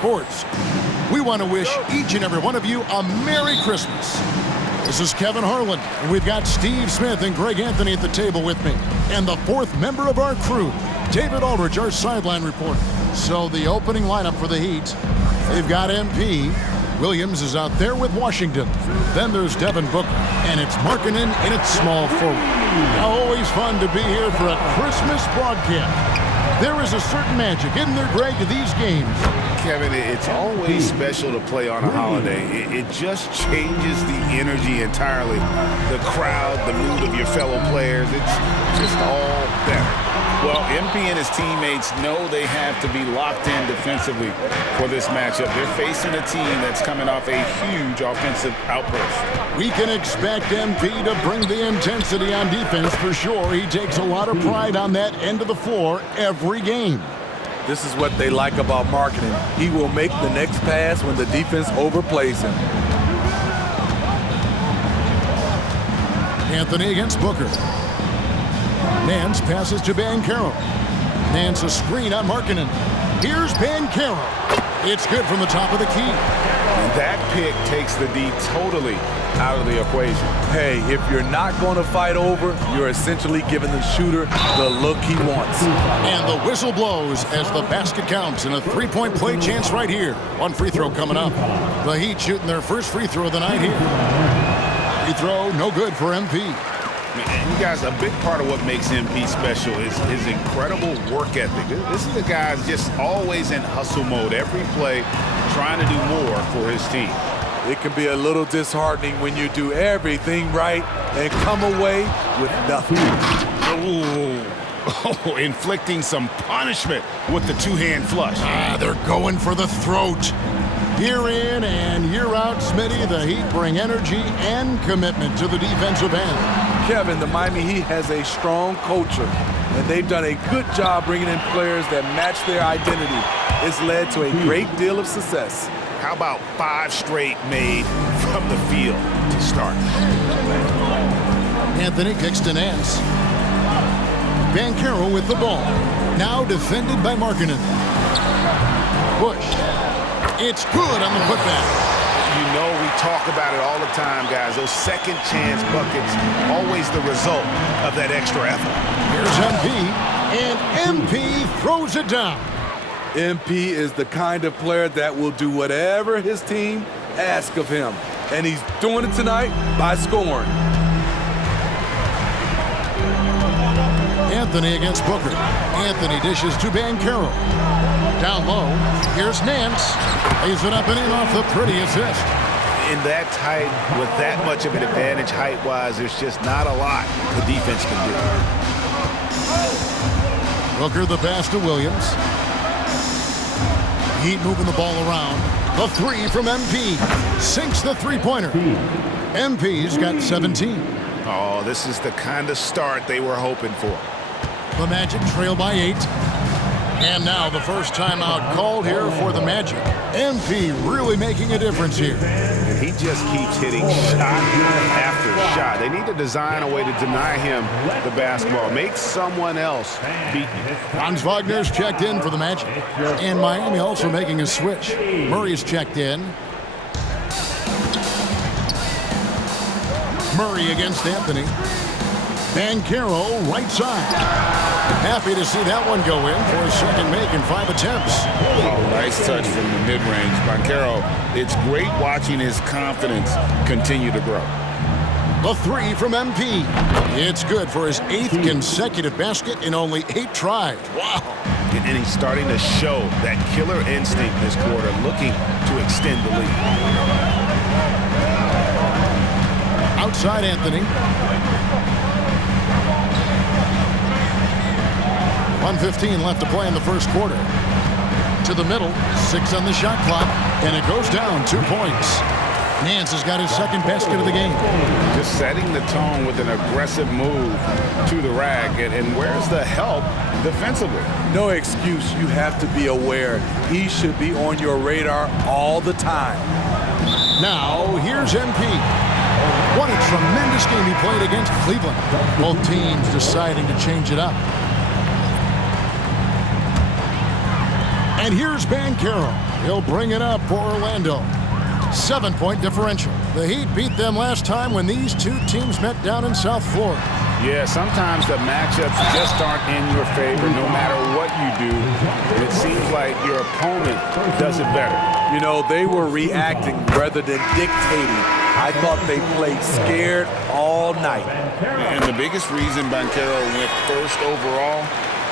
sports. We want to wish each and every one of you a Merry Christmas. This is Kevin Harlan, and we've got Steve Smith and Greg Anthony at the table with me. And the fourth member of our crew, David Aldridge, our sideline reporter. So the opening lineup for the Heat, they've got MP. Williams is out there with Washington. Then there's Devin Booker, and it's Markkanen in its small forward. Always fun to be here for a Christmas broadcast. There is a certain magic, isn't there, Greg, to these games? Kevin, it's always special to play on a holiday. It just changes the energy entirely. The crowd, the mood of your fellow players, it's just all better. Well, MP and his teammates know they have to be locked in defensively for this matchup. They're facing a team that's coming off a huge offensive outburst. We can expect MP to bring the intensity on defense for sure. He takes a lot of pride on that end of the floor every game. This is what they like about Markkanen. He will make the next pass when the defense overplays him. Anthony against Booker. Nance passes to Banchero. Nance a screen on Markkanen. Here's Banchero. It's good from the top of the key. And that pick takes the D totally out of the equation. Hey, if you're not going to fight over, you're essentially giving the shooter the look he wants. And the whistle blows as the basket counts, and a three-point play chance right here. One free throw coming up. The Heat shooting their first free throw of the night here. Free throw, no good for MP. And you guys, a big part of what makes MP special is his incredible work ethic. This is a guy who's just always in hustle mode every play, trying to do more for his team. It can be a little disheartening when you do everything right and come away with nothing. Oh, inflicting some punishment with the two-hand flush. They're going for the throat. Year in and year out, Smitty, the Heat bring energy and commitment to the defensive end. Kevin, the Miami Heat has a strong culture, and they've done a good job bringing in players that match their identity. It's led to a great deal of success. How about 5 straight made from the field to start? Anthony kicks to Nance. Banchero with the ball. Now defended by Markkanen. Bush. It's good on the putback. You know we talk about it all the time, guys. Those second chance buckets, always the result of that extra effort. Here's MP, and MP throws it down. MP is the kind of player that will do whatever his team asks of him. And he's doing it tonight by scoring. Anthony against Booker. Anthony dishes to Banchero. Down low, here's Nance. Lays it up and in off the pretty assist. In that tight, with that much of an advantage height-wise, there's just not a lot the defense can do. Booker the pass to Williams. Heat moving the ball around. The three from MP. Sinks the three-pointer. MP's got 17. Oh, this is the kind of start they were hoping for. The Magic trail by 8. And now the first timeout called here for the Magic. MP really making a difference here. And he just keeps hitting shot after shot. They need to design a way to deny him the basketball. Make someone else beat him. Franz Wagner's checked in for the Magic. And Miami also making a switch. Murray's checked in. Murray against Anthony. Banchero right side. Happy to see that one go in for a second make in 5 attempts. Oh, nice touch from the mid-range. Banchero, it's great watching his confidence continue to grow. The three from MP. It's good for his 8th consecutive basket in only 8 tries. Wow. And he's starting to show that killer instinct this quarter, looking to extend the lead. Outside Anthony. 1:15 left to play in the first quarter. To the middle, 6 on the shot clock, and it goes down 2 points. Nance has got his second basket of the game. Just setting the tone with an aggressive move to the rack, and where's the help defensively? No excuse. You have to be aware. He should be on your radar all the time. Now, here's MP. What a tremendous game he played against Cleveland. Both teams deciding to change it up. And here's Banchero. He'll bring it up for Orlando. 7-point differential. The Heat beat them last time when these two teams met down in South Florida. Yeah, sometimes the matchups just aren't in your favor no matter what you do. And it seems like your opponent does it better. You know, they were reacting rather than dictating. I thought they played scared all night. And the biggest reason Banchero went first overall,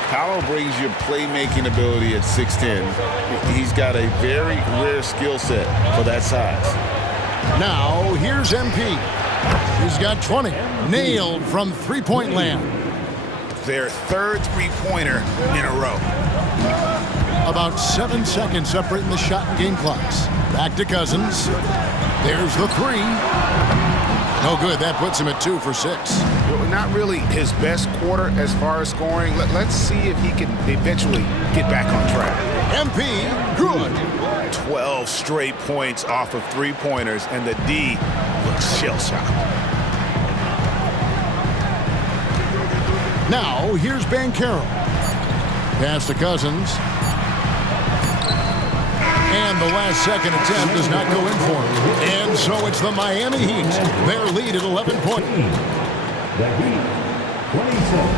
Paolo brings your playmaking ability at 6'10". He's got a very rare skill set for that size. Now, here's MP. He's got 20. Nailed from three-point land. Their third three-pointer in a row. About 7 seconds separating the shot and game clocks. Back to Cousins. There's the three. No good. That puts him at 2 for 6. Not really his best quarter as far as scoring. Let's see if he can eventually get back on track. MP, good. 12 straight points off of three-pointers, and the D looks shell-shocked. Now, here's Banchero. Pass to Cousins. And the last second attempt does not go in for him. And so it's the Miami Heat. Their lead at 11 points. The Heat, 27.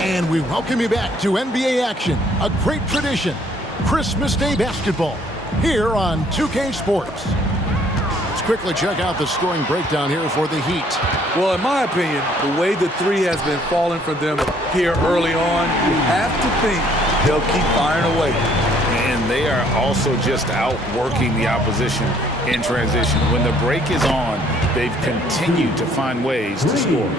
And we welcome you back to NBA action, a great tradition, Christmas Day basketball, here on 2K Sports. Let's quickly check out the scoring breakdown here for the Heat. Well, in my opinion, the way the three has been falling for them here early on, you have to think they'll keep firing away. And they are also just outworking the opposition in transition. When the break is on, they've continued to find ways to score.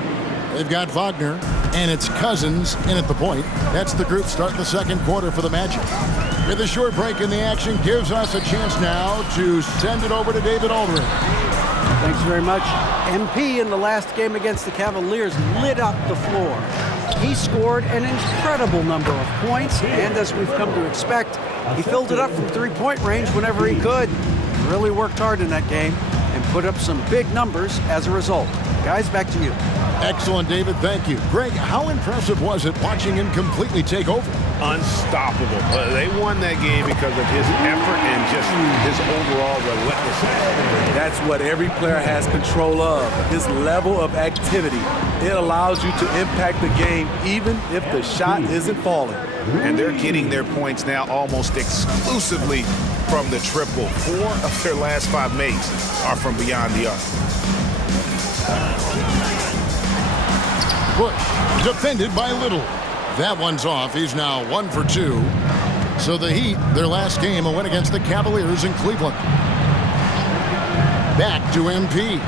They've got Wagner, and it's Cousins in at the point. That's the group starting the second quarter for the Magic. With a short break in the action, gives us a chance now to send it over to David Aldridge. Thanks very much. MP in the last game against the Cavaliers lit up the floor. He scored an incredible number of points, and as we've come to expect, he filled it up from three-point range whenever he could. Really worked hard in that game and put up some big numbers as a result. Guys, back to you. Excellent, David. Thank you. Greg, how impressive was it watching him completely take over? Unstoppable. They won that game because of his effort and just his overall relentlessness. That's what every player has control of, his level of activity. It allows you to impact the game even if the shot isn't falling. And they're getting their points now almost exclusively from the triple. 4 of their last 5 makes are from beyond the arc. Bush, defended by Little. That one's off. He's now 1 for 2. So the Heat, their last game, a win against the Cavaliers in Cleveland. Back to MP.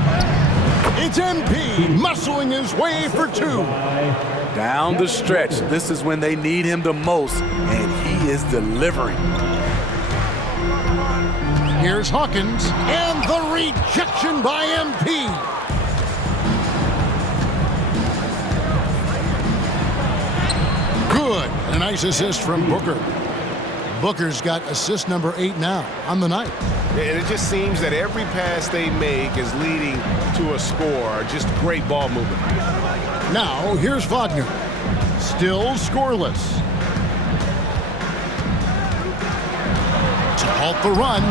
It's MP muscling his way for 2. Down the stretch, this is when they need him the most, and he is delivering. Here's Hawkins, and the rejection by MP. Good. And a nice assist from Booker. Booker's got assist number 8 now on the night. And it just seems that every pass they make is leading to a score. Just great ball movement. Now, here's Wagner. Still scoreless. To halt the run.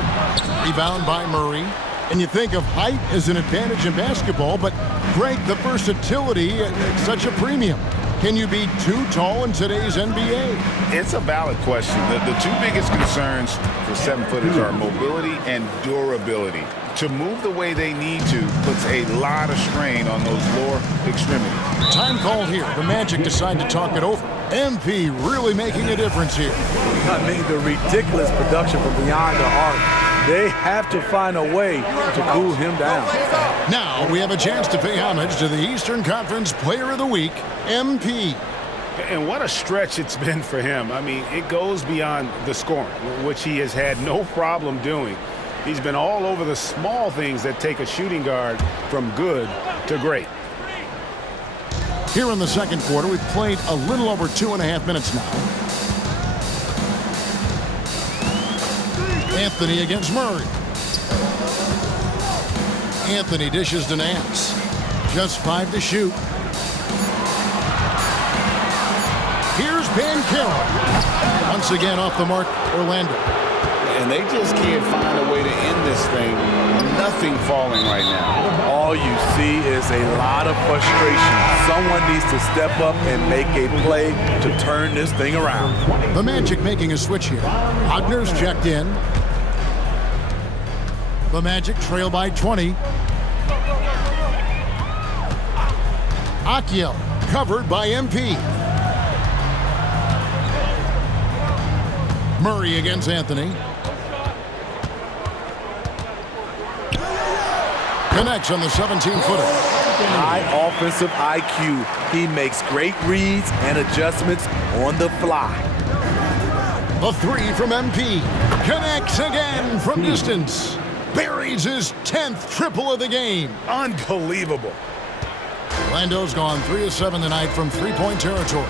Rebound by Murray. And you think of height as an advantage in basketball, but Greg, the versatility at such a premium. Can you be too tall in today's NBA? It's a valid question. The two biggest concerns for 7-footers are mobility and durability. To move the way they need to puts a lot of strain on those lower extremities. Time called here. The Magic decide to talk it over. MP really making a difference here. I mean, the ridiculous production from beyond the arc. They have to find a way to cool him down. Now we have a chance to pay homage to the Eastern Conference Player of the Week, MP. And what a stretch it's been for him. I mean, it goes beyond the scoring, which he has had no problem doing. He's been all over the small things that take a shooting guard from good to great. Here in the second quarter, we've played a little over 2.5 minutes now. Anthony against Murray. Anthony dishes to Nance. Just 5 to shoot. Here's Banchero. Once again off the mark, Orlando. And they just can't find a way to end this thing. Nothing falling right now. All you see is a lot of frustration. Someone needs to step up and make a play to turn this thing around. The Magic making a switch here. Wagner's checked in. The Magic trail by 20. Akio covered by MP. Murray against Anthony. Connects on the 17-footer. High offensive IQ. He makes great reads and adjustments on the fly. The three from MP. Connects again from distance. Buries his 10th triple of the game. Unbelievable. Orlando's gone 3 of 7 tonight from three-point territory.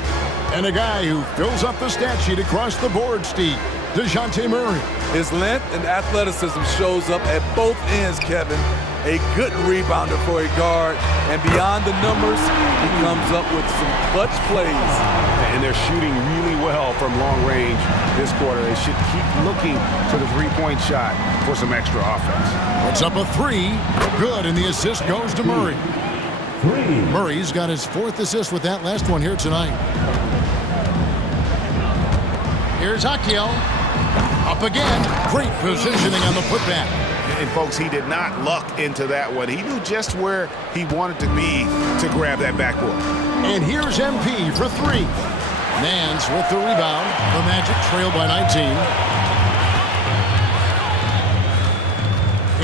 And a guy who fills up the stat sheet across the board, Steve. DeJounte Murray. His length and athleticism shows up at both ends, Kevin. A good rebounder for a guard. And beyond the numbers, he comes up with some clutch plays. And they're shooting really well from long range this quarter. They should keep looking to the three-point shot for some extra offense. Puts up a three. Good, and the assist goes to Murray. Murray's got his 4th assist with that last one here tonight. Here's Akio. Up again. Great positioning on the putback. And folks, he did not luck into that one. He knew just where he wanted to be to grab that backboard. And here's MP for 3. Nance with the rebound. The Magic trail by 19.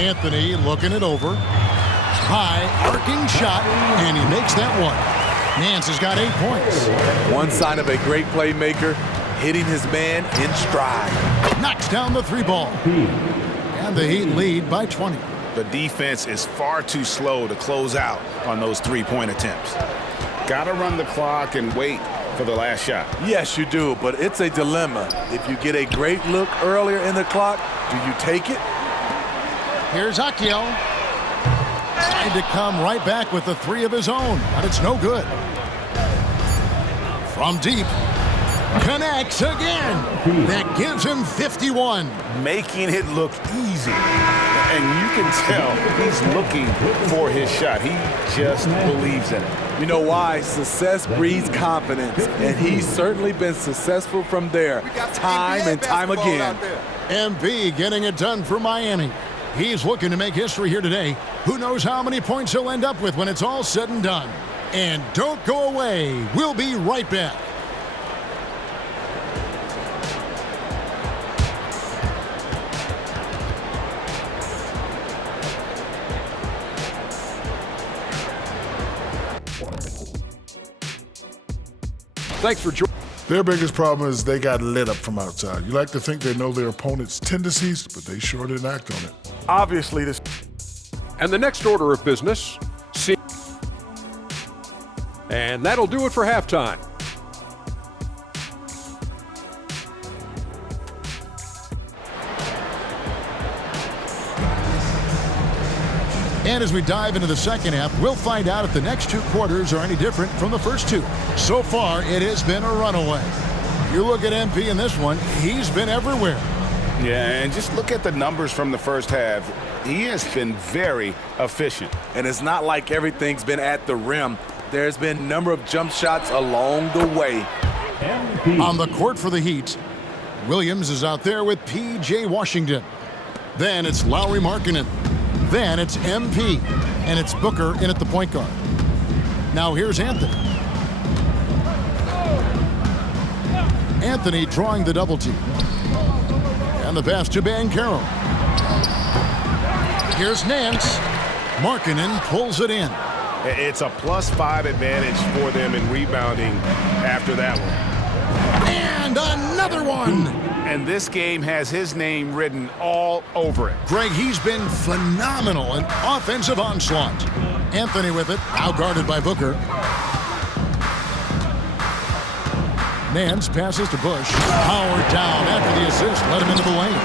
Anthony looking it over. High arcing shot, and he makes that one. Nance has got 8 points. One sign of a great playmaker, hitting his man in stride. Knocks down the 3 ball. And the Heat lead by 20. The defense is far too slow to close out on those three-point attempts. Got to run the clock and wait for the last shot. Yes, you do, but it's a dilemma. If you get a great look earlier in the clock, do you take it? Here's Akio. Tried to come right back with the 3 of his own, but it's no good. From deep. Connects again. That gives him 51. Making it look easy. And you can tell he's looking for his shot. He just believes in it. You know why? Success breeds confidence, and he's certainly been successful from there, time and time again. MP getting it done for Miami. He's looking to make history here today. Who knows how many points he'll end up with when it's all said and done. And don't go away. We'll be right back. Thanks for joining. Their biggest problem is they got lit up from outside. You like to think they know their opponent's tendencies, but they sure didn't act on it. Obviously, this. And the next order of business. And that'll do it for halftime. And as we dive into the second half, we'll find out if the next 2 quarters are any different from the first 2. So far, it has been a runaway. You look at MP in this one, he's been everywhere. Yeah, and just look at the numbers from the first half. He has been very efficient. And it's not like everything's been at the rim. There's been a number of jump shots along the way. On the court for the Heat, Williams is out there with P.J. Washington. Then it's Lauri Markkanen. Then it's MP, and it's Booker in at the point guard. Now here's Anthony. Anthony drawing the double team. And the pass to Banchero. Here's Nance. Markkanen pulls it in. It's a +5 advantage for them in rebounding after that one. And another one. And this game has his name written all over it. Greg, he's been phenomenal in offensive onslaught. Anthony with it, now guarded by Booker. Nance passes to Bush. Howard down after the assist, let him into the lane.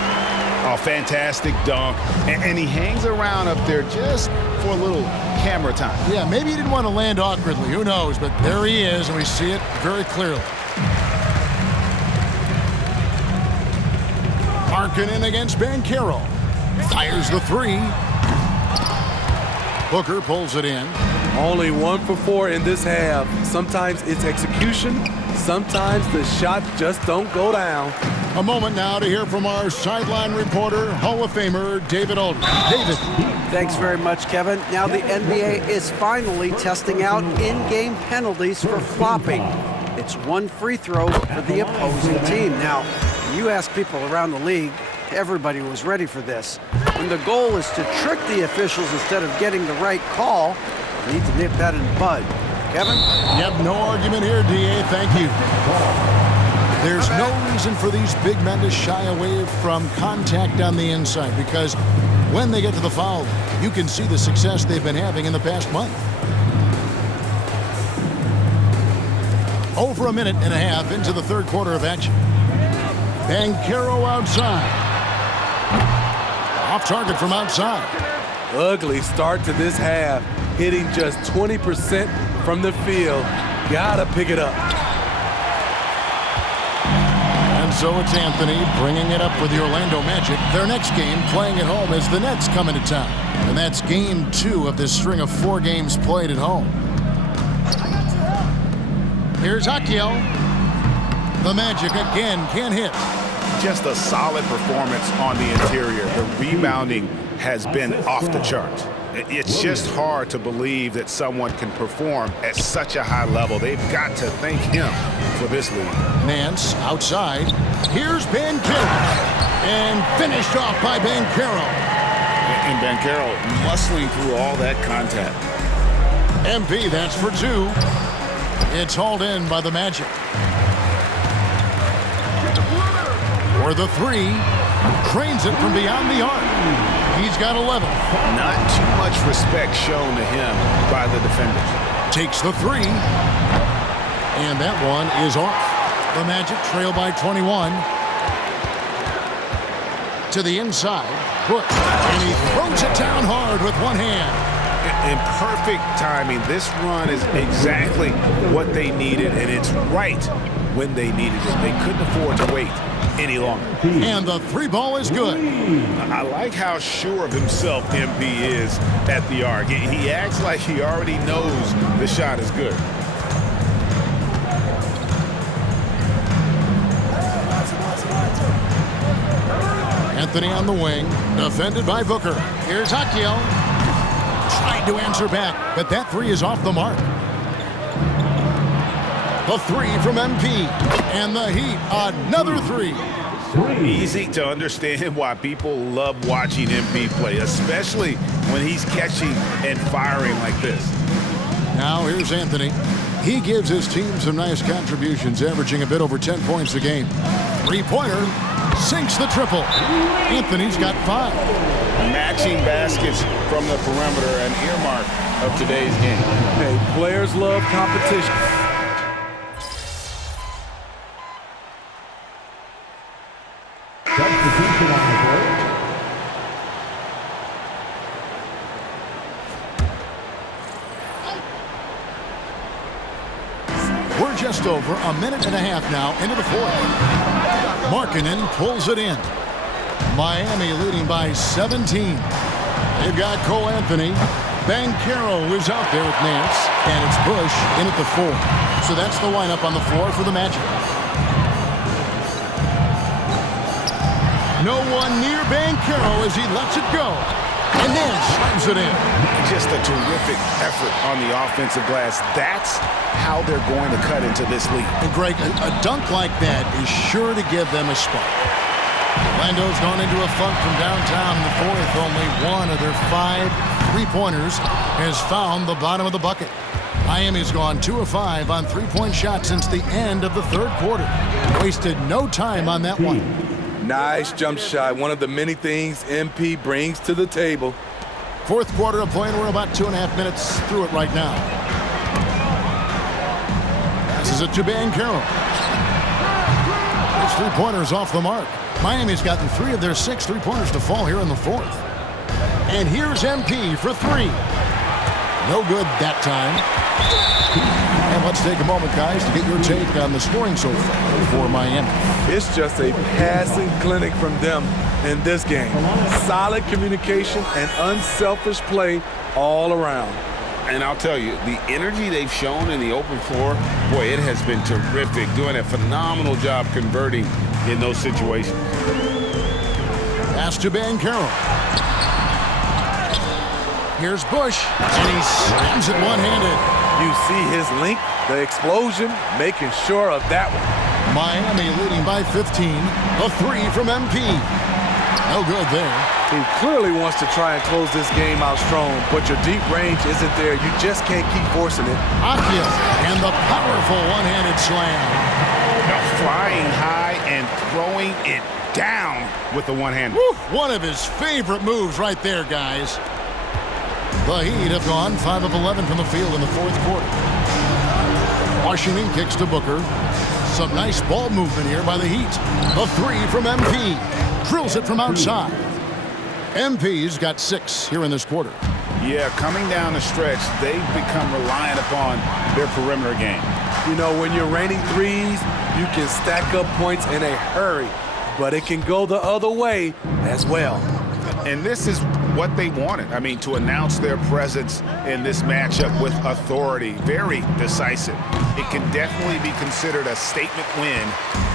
A fantastic dunk, and he hangs around up there just for a little camera time. Yeah, maybe he didn't want to land awkwardly, who knows, but there he is, and we see it very clearly. Markkanen against Banchero. Fires the three. Booker pulls it in. Only 1 for 4 in this half. Sometimes it's execution. Sometimes the shots just don't go down. A moment now to hear from our sideline reporter, Hall of Famer David Aldridge. David. Thanks very much, Kevin. Now the NBA is finally testing out in-game penalties for flopping. It's 1 free throw for the opposing team. Now, when you ask people around the league, everybody was ready for this. When the goal is to trick the officials instead of getting the right call, you need to nip that in the bud. Kevin? Yep, no argument here, DA. Thank you. There's no reason for these big men to shy away from contact on the inside because when they get to the foul, you can see the success they've been having in the past month. Over a minute and a half into the third quarter of action. Banchero outside. Off target from outside. Ugly start to this half. Hitting just 20% from the field. Gotta pick it up. And so it's Anthony bringing it up for the Orlando Magic. Their next game playing at home as the Nets come into town. And that's game 2 of this string of 4 games played at home. Here's Hakiel. The Magic again can't hit. Just a solid performance on the interior. The rebounding has been off the charts. It's just hard to believe that someone can perform at such a high level. They've got to thank him for this lead. Nance outside. Here's Banchero. And finished off by Banchero. And Banchero muscling through all that contact. MP, that's for 2. It's hauled in by the Magic. For the 3. Trains it from beyond the arc. He's got 11. Not too much respect shown to him by the defenders. Takes the 3. And that one is off. The Magic trail by 21. To the inside. Bush. And he throws it down hard with one hand. In perfect timing. This run is exactly what they needed, and it's right when they needed it. They couldn't afford to wait any longer. And the 3 ball is good. I like how sure of himself MP is at the arc. He acts like he already knows the shot is good. Anthony on the wing, defended by Booker. Here's Hakiel. Tried to answer back, but that 3 is off the mark. The 3 from MP. And the Heat, another 3. Easy to understand why people love watching MP play, especially when he's catching and firing like this. Now here's Anthony. He gives his team some nice contributions, averaging a bit over 10 points a game. 3-pointer, sinks the triple. Anthony's got 5. Matching baskets from the perimeter, an earmark of today's game. Hey, players love competition. Substitution on the court. We're just over a minute and a half now into the 4th. Markkanen pulls it in. Miami leading by 17. They've got Cole Anthony. Banchero is out there with Nance. And it's Bush in at the 4. So that's the lineup on the floor for the Magic. No one near Banchero as he lets it go. And then slams it in. Just a terrific effort on the offensive glass. That's how they're going to cut into this lead. And Greg, a dunk like that is sure to give them a spark. Orlando's gone into a funk from downtown in the 4th. Only 1 of their 5 3-pointers has found the bottom of the bucket. Miami's gone 2 of 5 on 3-point shots since the end of the 3rd quarter. Wasted no time on that one. Nice jump shot. One of the many things MP brings to the table. 4th quarter of play, and we're about 2.5 minutes through it right now. Passes it to Banchero. His 3-pointers off the mark. Miami's gotten 3 of their 6 3-pointers to fall here in the 4th. And here's MP for 3. No good that time. And let's take a moment, guys, to get your take on the scoring so far for Miami. It's just a passing clinic from them in this game. Solid communication and unselfish play all around. And I'll tell you, the energy they've shown in the open floor, boy, it has been terrific, doing a phenomenal job converting in those situations. Pass to Carroll. Here's Bush, and he slams it one-handed. You see his length, the explosion, making sure of that one. Miami leading by 15. A three from MP. No good there. He clearly wants to try and close this game out strong, but your deep range isn't there. You just can't keep forcing it. Akia, and the powerful one-handed slam. Now flying high and throwing it down with the one-hand. One of his favorite moves right there, guys. The Heat have gone 5 of 11 from the field in the fourth quarter. Washington kicks to Booker. Some nice ball movement here by the Heat. The three from MP. Drills it from outside. MP's got 6 here in this quarter. Yeah, coming down the stretch, they've become reliant upon their perimeter game. You know, when you're raining threes, you can stack up points in a hurry, but it can go the other way as well. And this is what they wanted. I mean, to announce their presence in this matchup with authority, very decisive. It can definitely be considered a statement win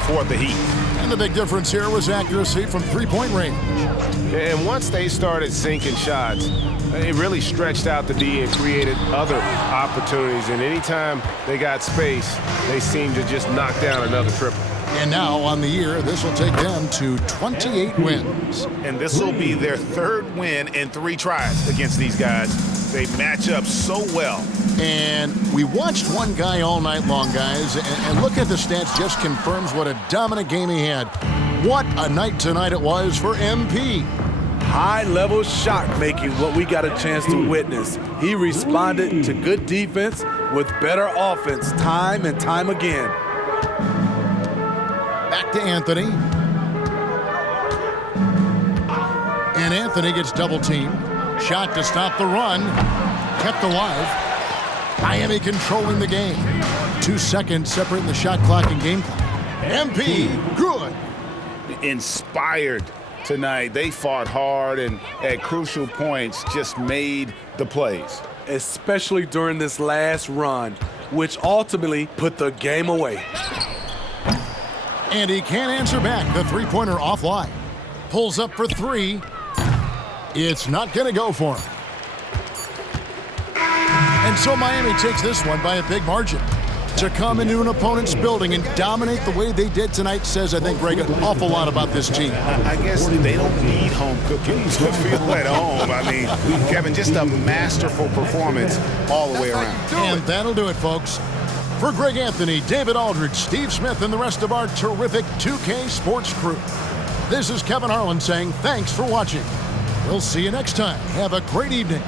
for the Heat. And the big difference here was accuracy from three-point range. And once they started sinking shots, it really stretched out the D and created other opportunities. And anytime they got space, they seemed to just knock down another triple. And now on the year, this will take them to 28 wins. And this will be their 3rd win in 3 tries against these guys. They match up so well. And we watched one guy all night long, guys, and look at the stats, just confirms what a dominant game he had. What a night tonight it was for MP. High-level shot making, what we got a chance to witness. He responded to good defense with better offense time and time again. Back to Anthony. And Anthony gets double-teamed. Shot to stop the run. Kept alive. Miami controlling the game. 2 seconds separating the shot clock and game clock. MP, good. Inspired tonight. They fought hard and at crucial points just made the plays. Especially during this last run, which ultimately put the game away. And he can't answer back. The three-pointer offline. Pulls up for 3. It's not going to go for him. And so Miami takes this one by a big margin. To come into an opponent's building and dominate the way they did tonight says, I think, Greg, an awful lot about this team. I guess they don't need home cooking to feel at home. I mean, Kevin, just a masterful performance all the way around. And that'll do it, folks. For Greg Anthony, David Aldridge, Steve Smith, and the rest of our terrific 2K Sports crew, this is Kevin Harlan saying thanks for watching. We'll see you next time. Have a great evening.